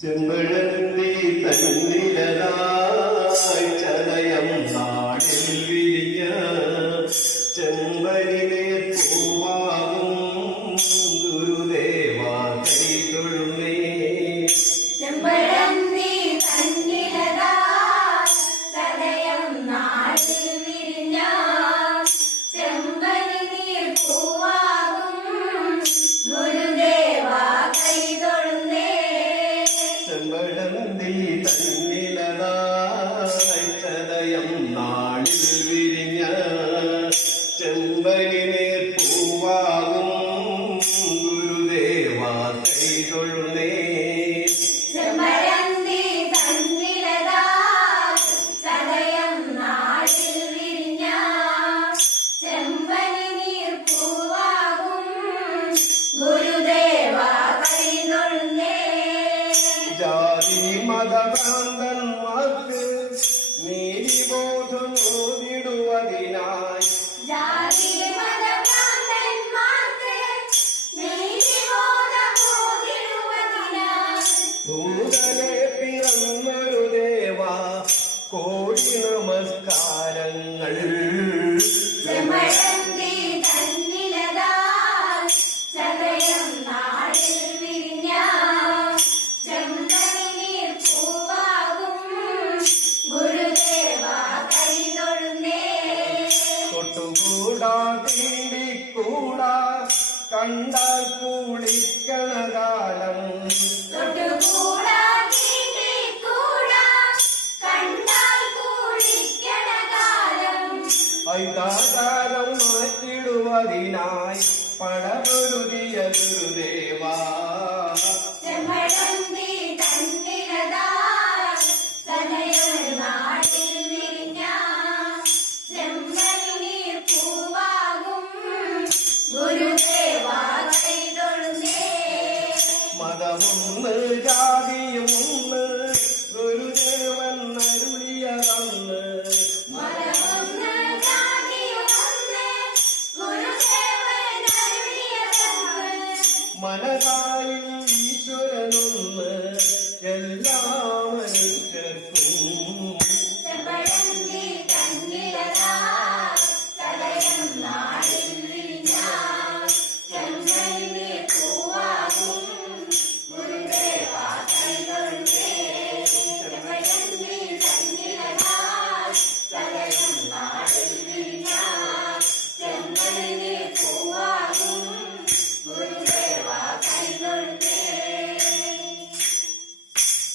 ചെമ്പഴന്തി തന്നിലതായി ചതയം നാടിൽ വിരിഞ്ഞ ചെമ്പനിലെ പൂവാകും ഗുരുദേവാ കൈ തൊഴുന്നേ. ചെമ്പഴന്തി തന്നിലതായി ചതയം നാടിൽ വിരിഞ്ഞ ചെമ്പനിലെ പൂവാകും ഗുരുദേവാ കൈ തൊഴുന്നേ. ചെമ്പഴന്തി തന്നിലതായി ചതയം നാടിൽ വിരിഞ്ഞ ചെമ്പനിലെ പൂവാകും ഗുരുദേവാ കൈ തൊഴുന്നേ. ചെമ്പഴന്തി തന്നിലതായി ചതയം നാടിൽ വിരിഞ്ഞ ചെമ്പനിനീർ പൂവാകും ഗുരുദേവാ കൈ തൊഴുന്നേ. ജാതി മതഭ്രാന്തന്മാർക്ക് നീതിബോധം ഓതിടുവതിനായി ജാതി മതഭ്രാന്തന്മാർക്ക് നീതിബോധമോതിടുവതിനായി ഭൂതലെ പിറന്നൊരു ദേവാ കോടി നമസ്കാരങ്ങൾ. ചെമ്പഴന്തി തന്നിലതായി ചതയം നാടിൽ വിരിഞ്ഞ ചെമ്പനിനീർ പൂവാകും ഗുരുദേവാ കൈ തൊഴുന്നേ. തൊട്ടുകൂടാ തീണ്ടിക്കൂടാ കണ്ടാൽ കുളിക്കണ കാലം തൊട്ടുകൂടാ തീണ്ടിക്കൂടാ കണ്ടാൽ കുളിക്കണ കാലം ഐതാകാരം മാറ്റിടുവതിനായി പടമൊരുതിയ ഗുരുദേവാ. ചെമ്പഴന്തി തന്നിലതായി ചതയം നാടിൽ വിരിഞ്ഞ ചെമ്പനിനീർ പൂവാകും ഗുരുദേവാ കൈ തൊഴുന്നേ. മതമൊന്ന് ജാതിയുമൊന്ന് ഗുരുദേവൻ അരുളിയതന്ന്